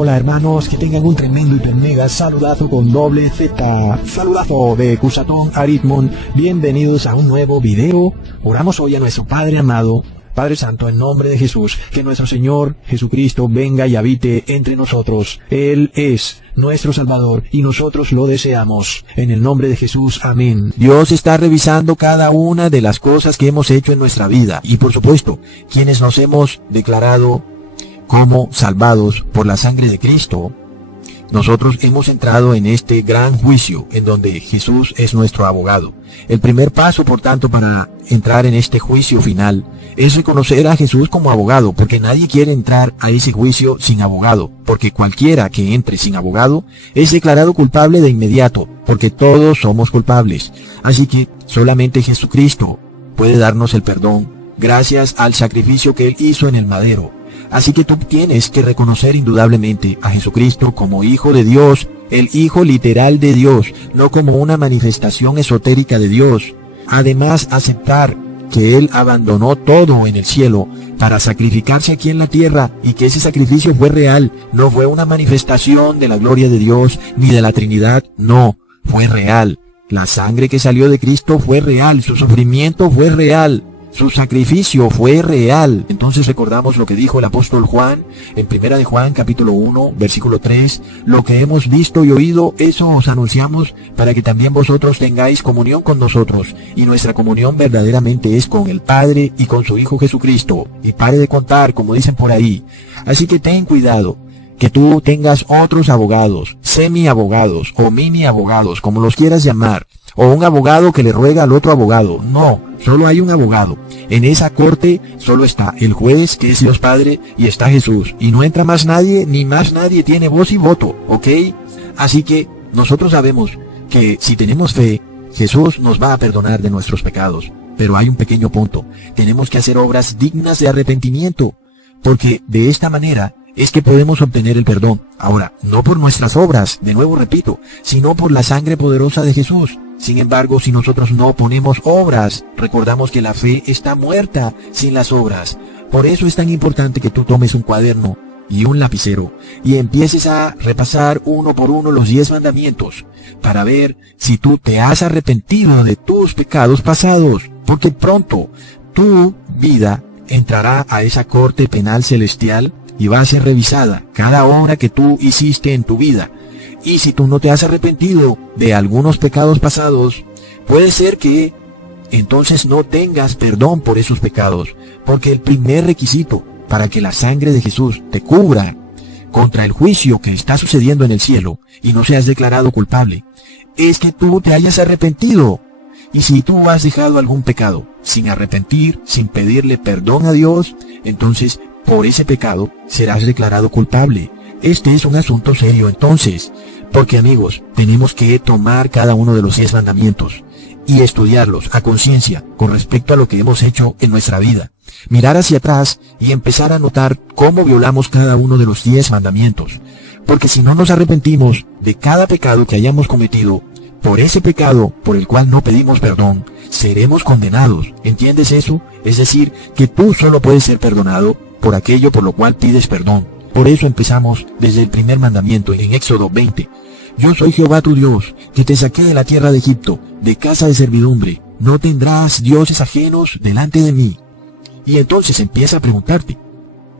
Hola hermanos, que tengan un tremendo y mega saludazo con doble Z. Saludazo de Cusatón Aritmon. Bienvenidos a un nuevo video. Oramos hoy a nuestro Padre amado, Padre Santo, en nombre de Jesús, que nuestro Señor Jesucristo venga y habite entre nosotros. Él es nuestro Salvador y nosotros lo deseamos. En el nombre de Jesús, amén. Dios está revisando cada una de las cosas que hemos hecho en nuestra vida. Y por supuesto, quienes nos hemos declarado como salvados por la sangre de Cristo, nosotros hemos entrado en este gran juicio en donde Jesús es nuestro abogado. El primer paso, por tanto, para entrar en este juicio final es reconocer a Jesús como abogado, porque nadie quiere entrar a ese juicio sin abogado, porque cualquiera que entre sin abogado es declarado culpable de inmediato, porque todos somos culpables. Así que solamente Jesucristo puede darnos el perdón gracias al sacrificio que Él hizo en el madero. Así que tú tienes que reconocer indudablemente a Jesucristo como Hijo de Dios, el Hijo literal de Dios, no como una manifestación esotérica de Dios. Además, aceptar que Él abandonó todo en el cielo para sacrificarse aquí en la tierra y que ese sacrificio fue real, no fue una manifestación de la gloria de Dios ni de la Trinidad, no, fue real. La sangre que salió de Cristo fue real, su sufrimiento fue real. Su sacrificio fue real. Entonces recordamos lo que dijo el apóstol Juan en 1 de Juan capítulo 1 versículo 3. Lo que hemos visto y oído, eso os anunciamos para que también vosotros tengáis comunión con nosotros. Y nuestra comunión verdaderamente es con el Padre y con su Hijo Jesucristo. Y pare de contar, como dicen por ahí. Así que ten cuidado que tú tengas otros abogados, semi-abogados o mini-abogados, como los quieras llamar. O un abogado que le ruega al otro abogado. No, solo hay un abogado. En esa corte solo está el juez, que es Dios Padre, y está Jesús. Y no entra más nadie, ni más nadie tiene voz y voto, ¿ok? Así que nosotros sabemos que si tenemos fe, Jesús nos va a perdonar de nuestros pecados. Pero hay un pequeño punto. Tenemos que hacer obras dignas de arrepentimiento. Porque de esta manera es que podemos obtener el perdón. Ahora, no por nuestras obras, de nuevo repito, sino por la sangre poderosa de Jesús. Sin embargo, si nosotros no ponemos obras, recordamos que la fe está muerta sin las obras. Por eso es tan importante que tú tomes un cuaderno y un lapicero y empieces a repasar uno por uno los 10 mandamientos para ver si tú te has arrepentido de tus pecados pasados. Porque pronto tu vida entrará a esa corte penal celestial y va a ser revisada cada obra que tú hiciste en tu vida. Y si tú no te has arrepentido de algunos pecados pasados, puede ser que entonces no tengas perdón por esos pecados, porque el primer requisito para que la sangre de Jesús te cubra contra el juicio que está sucediendo en el cielo y no seas declarado culpable, es que tú te hayas arrepentido. Y si tú has dejado algún pecado sin arrepentir, sin pedirle perdón a Dios, entonces por ese pecado serás declarado culpable. Este es un asunto serio entonces, porque amigos, tenemos que tomar cada uno de los 10 mandamientos y estudiarlos a conciencia con respecto a lo que hemos hecho en nuestra vida. Mirar hacia atrás y empezar a notar cómo violamos cada uno de los 10 mandamientos. Porque si no nos arrepentimos de cada pecado que hayamos cometido, por ese pecado por el cual no pedimos perdón, seremos condenados. ¿Entiendes eso? Es decir, que tú solo puedes ser perdonado por aquello por lo cual pides perdón. Por eso empezamos desde el primer mandamiento en Éxodo 20. Yo soy Jehová tu Dios, que te saqué de la tierra de Egipto, de casa de servidumbre. No tendrás dioses ajenos delante de mí. Y entonces empieza a preguntarte,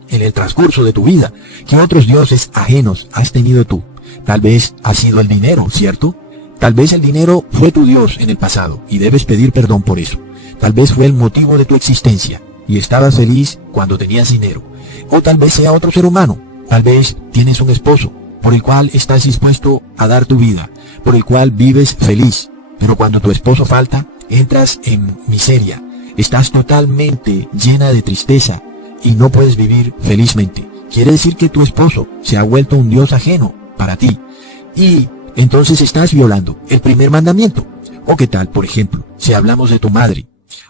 en el transcurso de tu vida, ¿qué otros dioses ajenos has tenido tú? Tal vez ha sido el dinero, ¿cierto? Tal vez el dinero fue tu Dios en el pasado, y debes pedir perdón por eso. Tal vez fue el motivo de tu existencia, y estabas feliz cuando tenías dinero. O tal vez sea otro ser humano. Tal vez tienes un esposo por el cual estás dispuesto a dar tu vida, por el cual vives feliz. Pero cuando tu esposo falta, entras en miseria. Estás totalmente llena de tristeza y no puedes vivir felizmente. Quiere decir que tu esposo se ha vuelto un Dios ajeno para ti. Y entonces estás violando el primer mandamiento. O qué tal, por ejemplo, si hablamos de tu madre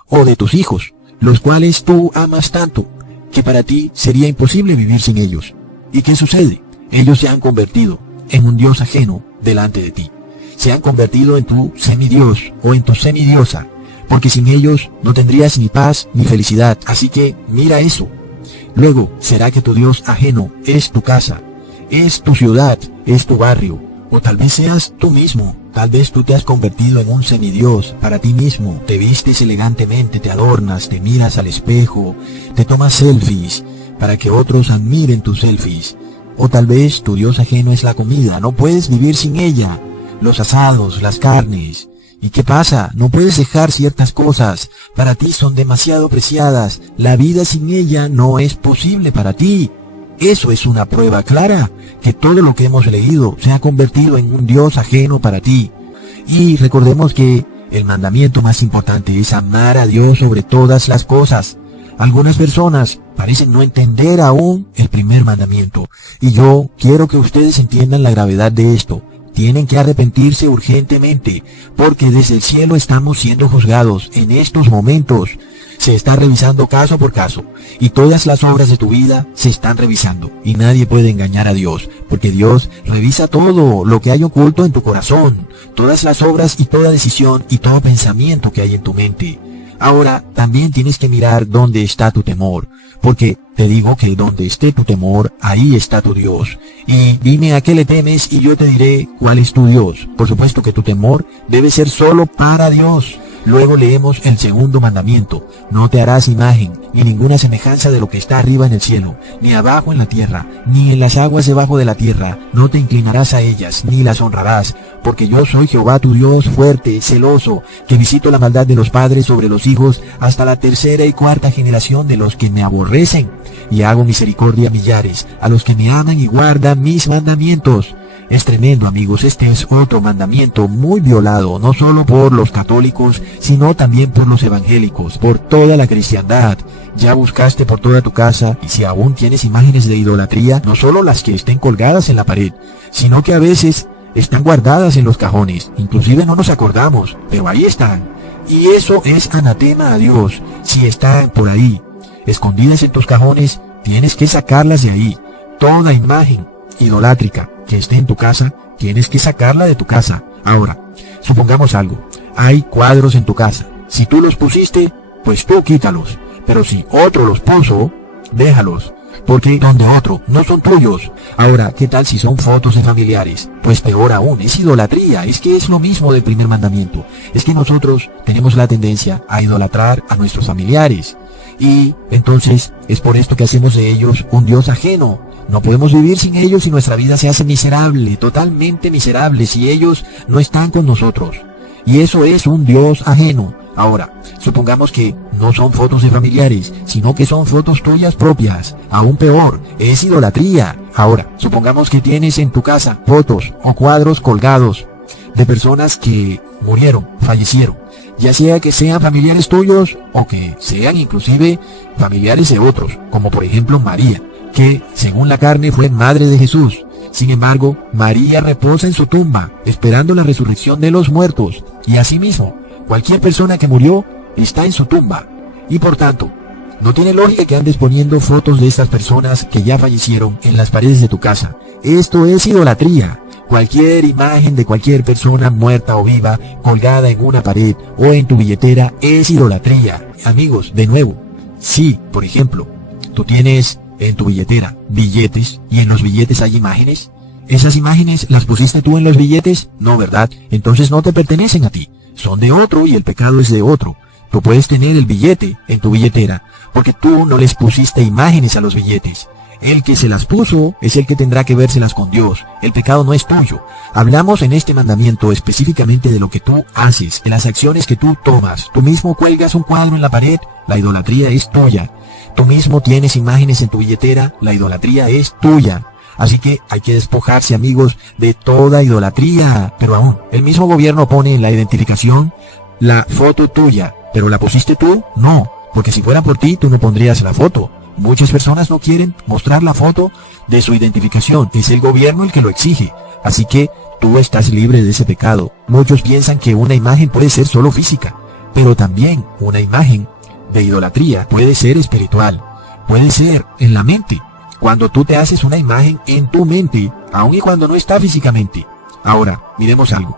o de tus hijos, los cuales tú amas tanto que para ti sería imposible vivir sin ellos. ¿Y qué sucede? Ellos se han convertido en un Dios ajeno delante de ti. Se han convertido en tu semidios o en tu semidiosa, porque sin ellos no tendrías ni paz ni felicidad. Así que mira eso. Luego, ¿será que tu Dios ajeno es tu casa? es tu ciudad, es tu barrio, o tal vez seas tú mismo. Tal vez tú te has convertido en un semidios para ti mismo. Te vistes elegantemente, te adornas, te miras al espejo, te tomas selfies para que otros admiren tus selfies. O tal vez tu dios ajeno es la comida, no puedes vivir sin ella. Los asados, las carnes. ¿Y qué pasa? No puedes dejar ciertas cosas. Para ti son demasiado preciadas. La vida sin ella no es posible para ti. Eso es una prueba clara que todo lo que hemos leído se ha convertido en un dios ajeno para ti. Y recordemos que el mandamiento más importante es amar a Dios sobre todas las cosas. Algunas personas parecen no entender aún el primer mandamiento. Y yo quiero que ustedes entiendan la gravedad de esto. Tienen que arrepentirse urgentemente, porque desde el cielo estamos siendo juzgados en estos momentos. Se está revisando caso por caso, y todas las obras de tu vida se están revisando, y nadie puede engañar a Dios, porque Dios revisa todo lo que hay oculto en tu corazón, todas las obras y toda decisión y todo pensamiento que hay en tu mente. Ahora, también tienes que mirar dónde está tu temor, porque te digo que donde esté tu temor, ahí está tu Dios. Y dime a qué le temes y yo te diré cuál es tu Dios. Por supuesto que tu temor debe ser solo para Dios. Luego leemos el segundo mandamiento: no te harás imagen, ni ninguna semejanza de lo que está arriba en el cielo, ni abajo en la tierra, ni en las aguas debajo de la tierra. No te inclinarás a ellas, ni las honrarás, porque yo soy Jehová tu Dios, fuerte, celoso, que visito la maldad de los padres sobre los hijos, hasta la tercera y cuarta generación de los que me aborrecen, y hago misericordia a millares, a los que me aman y guardan mis mandamientos. Es tremendo, amigos. Este es otro mandamiento muy violado, no solo por los católicos, sino también por los evangélicos, por toda la cristiandad. Ya buscaste por toda tu casa, y si aún tienes imágenes de idolatría, no solo las que estén colgadas en la pared, sino que a veces están guardadas en los cajones, inclusive no nos acordamos, pero ahí están. Y eso es anatema a Dios. Si están por ahí, escondidas en tus cajones, tienes que sacarlas de ahí. Toda imagen idolátrica que esté en tu casa, tienes que sacarla de tu casa. Ahora, supongamos algo. Hay cuadros en tu casa. Si tú los pusiste, pues tú quítalos. Pero si otro los puso, déjalos, porque donde otro no son tuyos. Ahora, ¿qué tal si son fotos de familiares? Pues peor aún, es idolatría. Es que es lo mismo del primer mandamiento. Es que nosotros tenemos la tendencia a idolatrar a nuestros familiares. Y entonces es por esto que hacemos de ellos un Dios ajeno. No podemos vivir sin ellos y nuestra vida se hace miserable, totalmente miserable, si ellos no están con nosotros. Y eso es un Dios ajeno. Ahora, supongamos que no son fotos de familiares, sino que son fotos tuyas propias. Aún peor, es idolatría. Ahora, supongamos que tienes en tu casa fotos o cuadros colgados de personas que murieron, fallecieron. Ya sea que sean familiares tuyos o que sean inclusive familiares de otros, como por ejemplo María, que según la carne fue madre de Jesús. Sin embargo, María reposa en su tumba, esperando la resurrección de los muertos. Y asimismo, cualquier persona que murió está en su tumba. Y por tanto, no tiene lógica que andes poniendo fotos de estas personas que ya fallecieron en las paredes de tu casa. Esto es idolatría. Cualquier imagen de cualquier persona muerta o viva colgada en una pared o en tu billetera es idolatría. Amigos, de nuevo, si, por ejemplo, tú tienes en tu billetera billetes y en los billetes hay imágenes, ¿esas imágenes las pusiste tú en los billetes? No, ¿verdad? Entonces no te pertenecen a ti, son de otro y el pecado es de otro. Tú puedes tener el billete en tu billetera porque tú no les pusiste imágenes a los billetes. El que se las puso es el que tendrá que vérselas con Dios. El pecado no es tuyo. Hablamos en este mandamiento específicamente de lo que tú haces, de las acciones que tú tomas. Tú mismo cuelgas un cuadro en la pared, la idolatría es tuya. Tú mismo tienes imágenes en tu billetera, la idolatría es tuya. Así que hay que despojarse, amigos, de toda idolatría. Pero aún, el mismo gobierno pone en la identificación la foto tuya. ¿Pero la pusiste tú? No, porque si fuera por ti, tú no pondrías la foto. Muchas personas no quieren mostrar la foto de su identificación. Es el gobierno el que lo exige. Así que tú estás libre de ese pecado. Muchos piensan que una imagen puede ser solo física, pero también una imagen de idolatría puede ser espiritual. Puede ser en la mente. Cuando tú te haces una imagen en tu mente, aun y cuando no está físicamente. Ahora, miremos algo.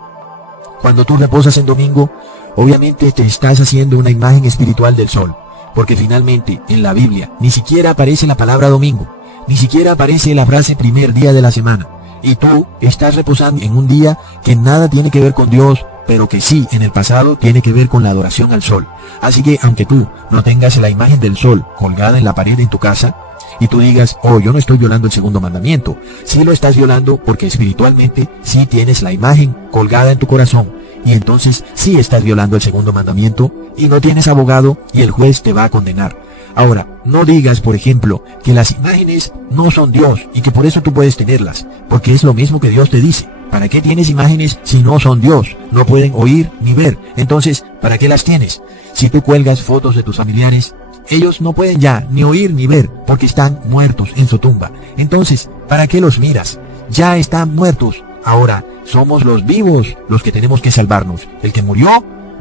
Cuando tú reposas en domingo, obviamente te estás haciendo una imagen espiritual del sol. Porque finalmente, en la Biblia, ni siquiera aparece la palabra domingo. Ni siquiera aparece la frase primer día de la semana. Y tú estás reposando en un día que nada tiene que ver con Dios, pero que sí, en el pasado tiene que ver con la adoración al sol. Así que aunque tú no tengas la imagen del sol colgada en la pared de tu casa, y tú digas, oh, yo no estoy violando el segundo mandamiento, sí lo estás violando porque espiritualmente sí tienes la imagen colgada en tu corazón, y entonces sí estás violando el segundo mandamiento, y no tienes abogado, y el juez te va a condenar. Ahora, no digas, por ejemplo, que las imágenes no son Dios, y que por eso tú puedes tenerlas, porque es lo mismo que Dios te dice. ¿Para qué tienes imágenes si no son Dios? No pueden oír ni ver. Entonces, ¿para qué las tienes? Si tú cuelgas fotos de tus familiares, ellos no pueden ya ni oír ni ver, porque están muertos en su tumba. Entonces, ¿para qué los miras? Ya están muertos. Ahora, somos los vivos los que tenemos que salvarnos. El que murió,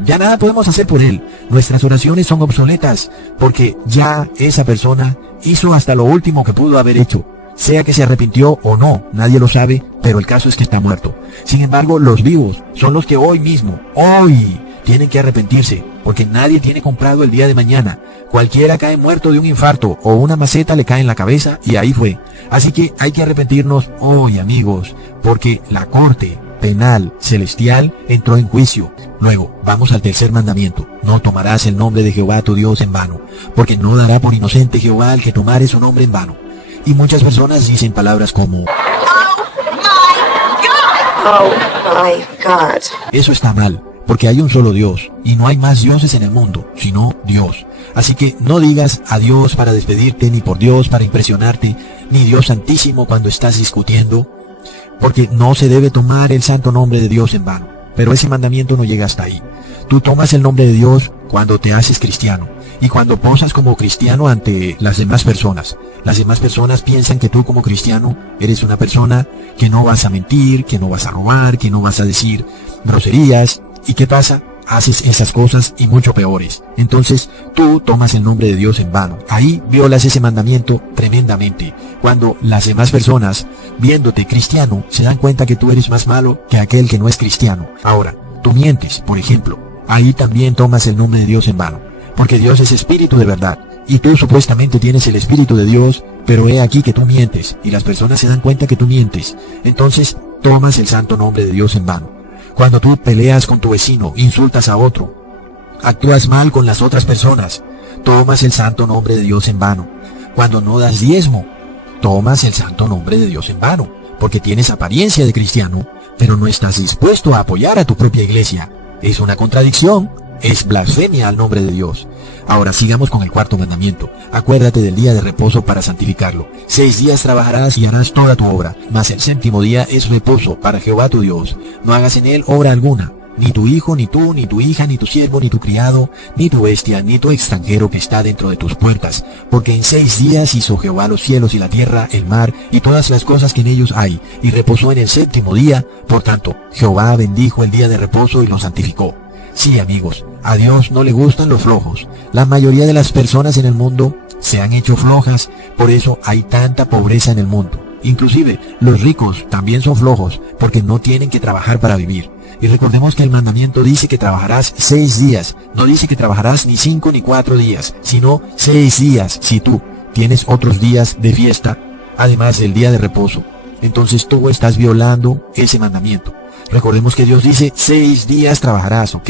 ya nada podemos hacer por él. Nuestras oraciones son obsoletas, porque ya esa persona hizo hasta lo último que pudo haber hecho. Sea que se arrepintió o no, nadie lo sabe, pero el caso es que está muerto. Sin embargo, los vivos son los que hoy mismo, hoy, tienen que arrepentirse, porque nadie tiene comprado el día de mañana. Cualquiera cae muerto de un infarto o una maceta le cae en la cabeza y ahí fue. Así que hay que arrepentirnos hoy, amigos, porque la corte penal celestial entró en juicio. Luego, vamos al tercer mandamiento. No tomarás el nombre de Jehová tu Dios en vano, porque no dará por inocente Jehová al que tomare su nombre en vano. Y muchas personas dicen palabras como Oh my God. Eso está mal, porque hay un solo Dios, y no hay más dioses en el mundo, sino Dios. Así que no digas a Dios para despedirte, ni por Dios para impresionarte, ni Dios santísimo cuando estás discutiendo, porque no se debe tomar el santo nombre de Dios en vano. Pero ese mandamiento no llega hasta ahí. Tú tomas el nombre de Dios cuando te haces cristiano, y cuando posas como cristiano ante las demás personas. Las demás personas piensan que tú como cristiano eres una persona que no vas a mentir, que no vas a robar, que no vas a decir groserías. ¿Y qué pasa? Haces esas cosas y mucho peores. Entonces tú tomas el nombre de Dios en vano. Ahí violas ese mandamiento tremendamente. Cuando las demás personas, viéndote cristiano, se dan cuenta que tú eres más malo que aquel que no es cristiano. Ahora, tú mientes, por ejemplo. Ahí también tomas el nombre de Dios en vano. Porque Dios es espíritu de verdad. Y tú supuestamente tienes el espíritu de Dios, pero he aquí que tú mientes. Y las personas se dan cuenta que tú mientes. Entonces tomas el santo nombre de Dios en vano. Cuando tú peleas con tu vecino, insultas a otro, actúas mal con las otras personas, tomas el santo nombre de Dios en vano. Cuando no das diezmo, tomas el santo nombre de Dios en vano, porque tienes apariencia de cristiano, pero no estás dispuesto a apoyar a tu propia iglesia. Es una contradicción, es blasfemia al nombre de Dios. Ahora sigamos con el cuarto mandamiento. Acuérdate del día de reposo para santificarlo. 6 días trabajarás y harás toda tu obra, mas el séptimo día es reposo para Jehová tu Dios. No hagas en él obra alguna, ni tu hijo, ni tú, ni tu hija, ni tu siervo, ni tu criado, ni tu bestia, ni tu extranjero que está dentro de tus puertas. Porque en 6 días hizo Jehová los cielos y la tierra, el mar, y todas las cosas que en ellos hay, y reposó en el séptimo día. Por tanto, Jehová bendijo el día de reposo y lo santificó. Sí, amigos, a Dios no le gustan los flojos. La mayoría de las personas en el mundo se han hecho flojas, por eso hay tanta pobreza en el mundo. Inclusive, los ricos también son flojos, porque no tienen que trabajar para vivir. Y recordemos que el mandamiento dice que trabajarás 6 días, no dice que trabajarás ni 5 ni 4 días, sino 6 días si tú tienes otros días de fiesta, además del día de reposo. Entonces tú estás violando ese mandamiento. Recordemos que Dios dice 6 días trabajarás, ¿ok?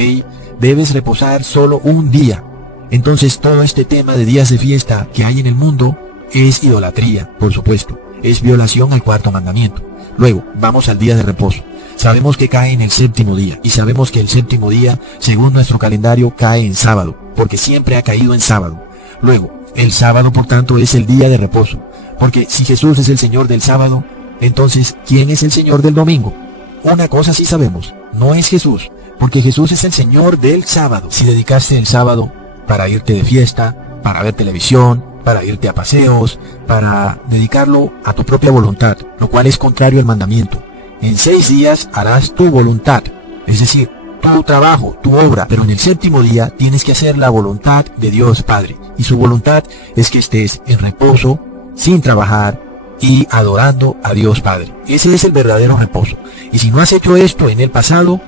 Debes reposar solo un día. Entonces todo este tema de días de fiesta que hay en el mundo es idolatría, por supuesto. Es violación al cuarto mandamiento. Luego, vamos al día de reposo. Sabemos que cae en el séptimo día, y sabemos que el séptimo día, según nuestro calendario, cae en sábado, porque siempre ha caído en sábado. Luego, el sábado, por tanto, es el día de reposo, porque si Jesús es el Señor del sábado, entonces, ¿quién es el Señor del domingo? Una cosa sí sabemos, no es Jesús, porque Jesús es el Señor del sábado. Si dedicaste el sábado para irte de fiesta, para ver televisión, para irte a paseos, para dedicarlo a tu propia voluntad, lo cual es contrario al mandamiento. En 6 días harás tu voluntad, es decir, tu trabajo, tu obra, pero en el séptimo día tienes que hacer la voluntad de Dios Padre. Y su voluntad es que estés en reposo, sin trabajar, y adorando a Dios Padre. Ese es el verdadero reposo. Y si no has hecho esto en el pasado,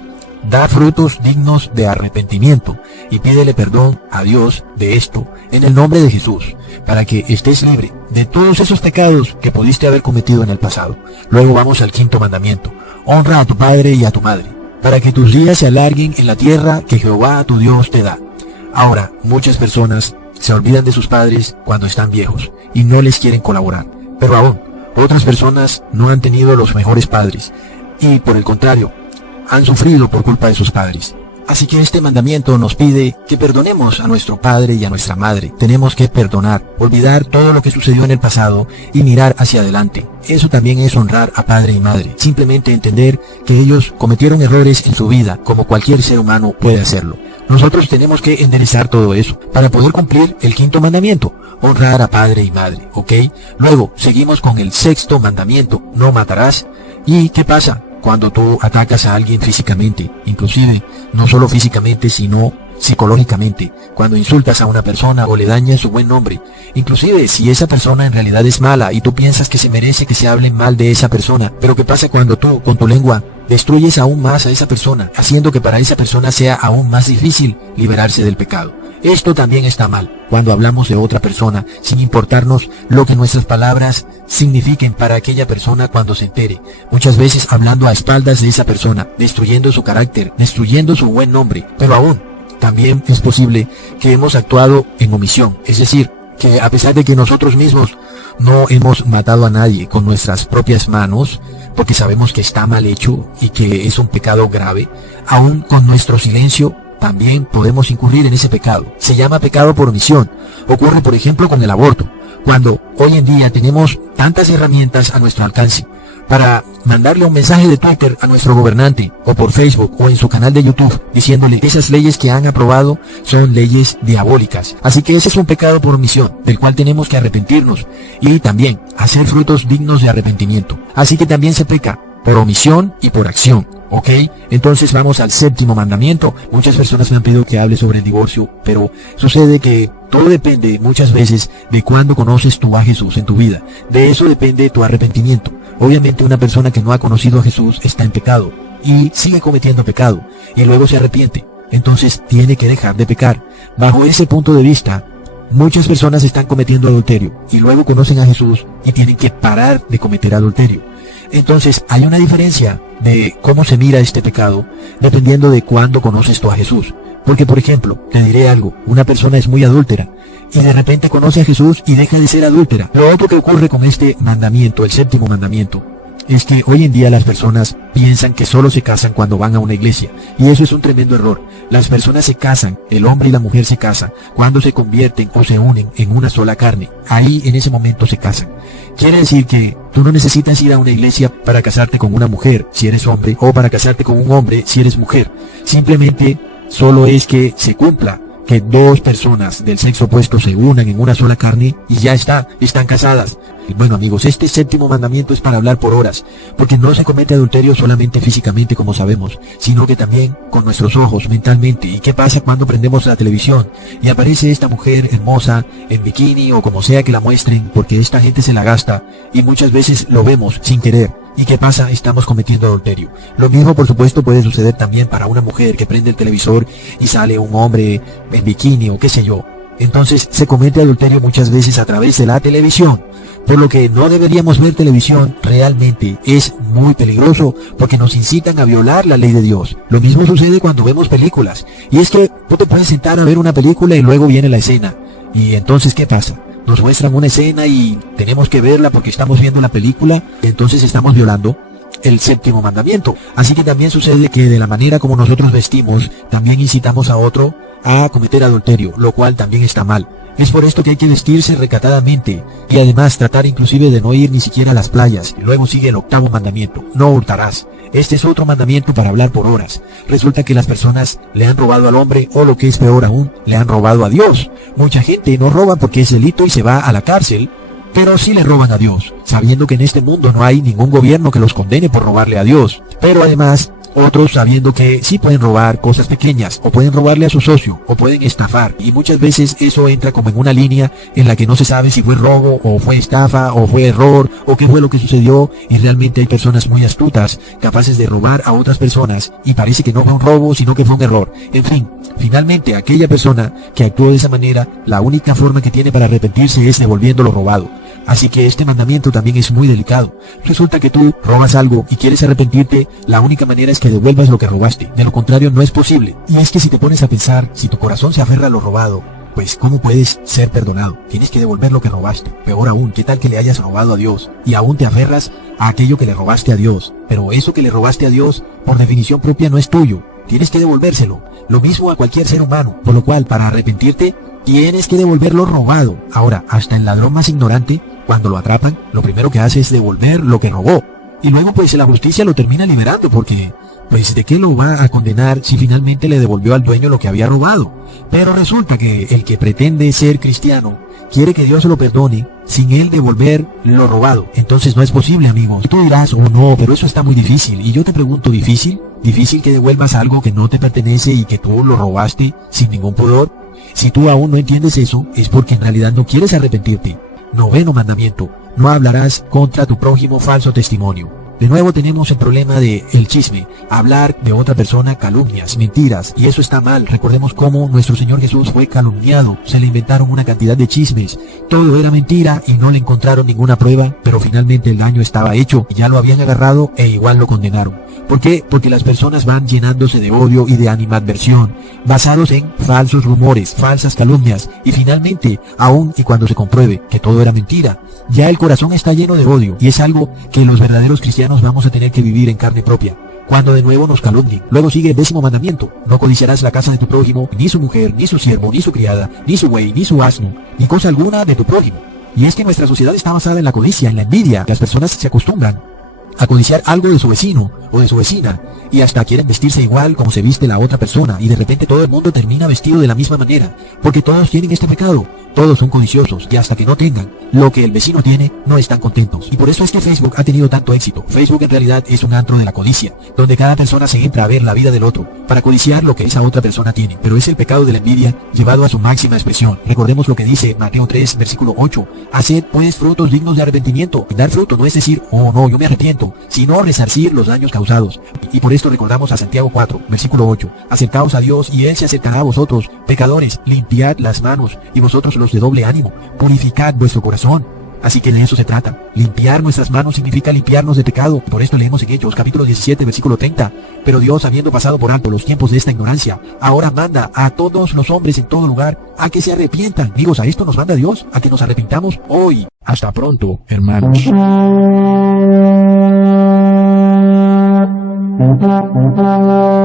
da frutos dignos de arrepentimiento y pídele perdón a Dios de esto en el nombre de Jesús, para que estés libre de todos esos pecados que pudiste haber cometido en el pasado. Luego vamos al quinto mandamiento: honra a tu padre y a tu madre, para que tus días se alarguen en la tierra que Jehová tu Dios te da. Ahora, muchas personas se olvidan de sus padres cuando están viejos y no les quieren colaborar, pero aún otras personas no han tenido los mejores padres y, por el contrario, han sufrido por culpa de sus padres. Así que este mandamiento nos pide que perdonemos a nuestro padre y a nuestra madre. Tenemos que perdonar, olvidar todo lo que sucedió en el pasado y mirar hacia adelante. Eso también es honrar a padre y madre. Simplemente entender que ellos cometieron errores en su vida, como cualquier ser humano puede hacerlo. Nosotros tenemos que enderezar todo eso para poder cumplir el quinto mandamiento: honrar a padre y madre, ¿ok? Luego, seguimos con el sexto mandamiento: no matarás. ¿Y qué pasa cuando tú atacas a alguien físicamente? Inclusive, no solo físicamente, sino psicológicamente. Cuando insultas a una persona o le dañas su buen nombre. Inclusive, si esa persona en realidad es mala y tú piensas que se merece que se hable mal de esa persona. Pero ¿qué pasa cuando tú, con tu lengua, destruyes aún más a esa persona, haciendo que para esa persona sea aún más difícil liberarse del pecado? Esto también está mal, cuando hablamos de otra persona, sin importarnos lo que nuestras palabras signifiquen para aquella persona cuando se entere. Muchas veces hablando a espaldas de esa persona, destruyendo su carácter, destruyendo su buen nombre. Pero aún, también es posible que hemos actuado en omisión, es decir, que a pesar de que nosotros mismos no hemos matado a nadie con nuestras propias manos, porque sabemos que está mal hecho y que es un pecado grave, aún con nuestro silencio también podemos incurrir en ese pecado. Se llama pecado por omisión. Ocurre, por ejemplo, con el aborto, cuando hoy en día tenemos tantas herramientas a nuestro alcance para mandarle un mensaje de Twitter a nuestro gobernante, o por Facebook, o en su canal de YouTube, diciéndole que esas leyes que han aprobado son leyes diabólicas. Así que ese es un pecado por omisión, del cual tenemos que arrepentirnos, y también hacer frutos dignos de arrepentimiento. Así que también se peca por omisión y por acción. ¿Ok? Entonces vamos al séptimo mandamiento. Muchas personas me han pedido que hable sobre el divorcio, pero sucede que todo depende muchas veces de cuándo conoces tú a Jesús en tu vida. De eso depende tu arrepentimiento. Obviamente una persona que no ha conocido a Jesús está en pecado y sigue cometiendo pecado y luego se arrepiente. Entonces tiene que dejar de pecar. Bajo ese punto de vista, muchas personas están cometiendo adulterio y luego conocen a Jesús y tienen que parar de cometer adulterio. Entonces hay una diferencia de cómo se mira este pecado dependiendo de cuándo conoces tú a Jesús. Porque, por ejemplo, te diré algo: una persona es muy adúltera y de repente conoce a Jesús y deja de ser adúltera. Lo otro que ocurre con este mandamiento, el séptimo mandamiento, es que hoy en día las personas piensan que solo se casan cuando van a una iglesia, y eso es un tremendo error. Las personas se casan, el hombre y la mujer se casan, cuando se convierten o se unen en una sola carne. Ahí en ese momento se casan. Quiere decir que tú no necesitas ir a una iglesia para casarte con una mujer si eres hombre, o para casarte con un hombre si eres mujer. Simplemente solo es que se cumpla que dos personas del sexo opuesto se unan en una sola carne y ya están casadas. Y bueno, amigos, este séptimo mandamiento es para hablar por horas, porque no se comete adulterio solamente físicamente, como sabemos, sino que también con nuestros ojos, mentalmente. ¿Y qué pasa cuando prendemos la televisión y aparece esta mujer hermosa en bikini o como sea que la muestren, porque esta gente se la gasta y muchas veces lo vemos sin querer? ¿Y qué pasa? Estamos cometiendo adulterio. Lo mismo, por supuesto, puede suceder también para una mujer que prende el televisor y sale un hombre en bikini o qué sé yo. Entonces se comete adulterio muchas veces a través de la televisión. Por lo que no deberíamos ver televisión. Realmente es muy peligroso porque nos incitan a violar la ley de Dios. Lo mismo sucede cuando vemos películas. Y es que tú te puedes sentar a ver una película y luego viene la escena. Y entonces, ¿qué pasa? Nos muestran una escena y tenemos que verla porque estamos viendo la película. Entonces estamos violando el séptimo mandamiento. Así que también sucede que de la manera como nosotros vestimos, también incitamos a otro a cometer adulterio, lo cual también está mal. Es por esto que hay que vestirse recatadamente y además tratar inclusive de no ir ni siquiera a las playas. Y luego sigue el octavo mandamiento: no hurtarás. Este es otro mandamiento para hablar por horas. Resulta que las personas le han robado al hombre, o lo que es peor aún, le han robado a Dios. Mucha gente no roba porque es delito y se va a la cárcel, pero sí le roban a Dios, sabiendo que en este mundo no hay ningún gobierno que los condene por robarle a Dios. Pero además Otros sabiendo que sí pueden robar cosas pequeñas, o pueden robarle a su socio, o pueden estafar. Y muchas veces eso entra como en una línea en la que no se sabe si fue robo, o fue estafa, o fue error, o qué fue lo que sucedió. Y realmente hay personas muy astutas, capaces de robar a otras personas, y parece que no fue un robo, sino que fue un error. En fin, finalmente aquella persona que actuó de esa manera, la única forma que tiene para arrepentirse es devolviendo lo robado. Así que este mandamiento también es muy delicado. Resulta que tú robas algo y quieres arrepentirte, la única manera es que devuelvas lo que robaste. De lo contrario no es posible. Y es que si te pones a pensar, si tu corazón se aferra a lo robado, pues ¿cómo puedes ser perdonado? Tienes que devolver lo que robaste. Peor aún, ¿qué tal que le hayas robado a Dios? Y aún te aferras a aquello que le robaste a Dios. Pero eso que le robaste a Dios, por definición propia, no es tuyo. Tienes que devolvérselo. Lo mismo a cualquier ser humano. Por lo cual, para arrepentirte, tienes que devolver lo robado. Ahora, hasta el ladrón más ignorante, cuando lo atrapan, lo primero que hace es devolver lo que robó. Y luego pues la justicia lo termina liberando porque, pues ¿de qué lo va a condenar si finalmente le devolvió al dueño lo que había robado? Pero resulta que el que pretende ser cristiano quiere que Dios lo perdone sin él devolver lo robado. Entonces no es posible, amigos. Tú dirás, oh no, pero eso está muy difícil. Y yo te pregunto, ¿difícil? ¿Difícil que devuelvas algo que no te pertenece y que tú lo robaste sin ningún pudor? Si tú aún no entiendes eso, es porque en realidad no quieres arrepentirte. 9º mandamiento, no hablarás contra tu prójimo falso testimonio. De nuevo tenemos el problema de el chisme, hablar de otra persona, calumnias, mentiras, y eso está mal. Recordemos cómo nuestro Señor Jesús fue calumniado, se le inventaron una cantidad de chismes, todo era mentira y no le encontraron ninguna prueba, pero finalmente el daño estaba hecho y ya lo habían agarrado e igual lo condenaron. ¿Por qué? Porque las personas van llenándose de odio y de animadversión, basados en falsos rumores, falsas calumnias, y finalmente, aun y cuando se compruebe que todo era mentira, ya el corazón está lleno de odio, y es algo que los verdaderos cristianos vamos a tener que vivir en carne propia, cuando de nuevo nos calumnien. Luego sigue el 10º mandamiento, no codiciarás la casa de tu prójimo, ni su mujer, ni su siervo, ni su criada, ni su buey, ni su asno, ni cosa alguna de tu prójimo. Y es que nuestra sociedad está basada en la codicia, en la envidia. Las personas se acostumbran a codiciar algo de su vecino o de su vecina, y hasta quieren vestirse igual como se viste la otra persona, y de repente todo el mundo termina vestido de la misma manera, porque todos tienen este pecado, todos son codiciosos, y hasta que no tengan lo que el vecino tiene, no están contentos. Y por eso es que Facebook ha tenido tanto éxito. Facebook en realidad es un antro de la codicia, donde cada persona se entra a ver la vida del otro, para codiciar lo que esa otra persona tiene, pero es el pecado de la envidia llevado a su máxima expresión. Recordemos lo que dice Mateo 3, versículo 8, haced pues frutos dignos de arrepentimiento. Dar fruto no es decir, oh no, yo me arrepiento, sino resarcir los daños causados. Y por esto recordamos a Santiago 4, versículo 8, acercaos a Dios y Él se acercará a vosotros, pecadores, limpiad las manos, y vosotros los de doble ánimo, purificad vuestro corazón. Así que de eso se trata. Limpiar nuestras manos significa limpiarnos de pecado. Por esto leemos en Hechos capítulo 17, versículo 30. Pero Dios, habiendo pasado por alto los tiempos de esta ignorancia, ahora manda a todos los hombres en todo lugar a que se arrepientan. Amigos, a esto nos manda Dios, a que nos arrepintamos hoy. Hasta pronto, hermanos. Thank you.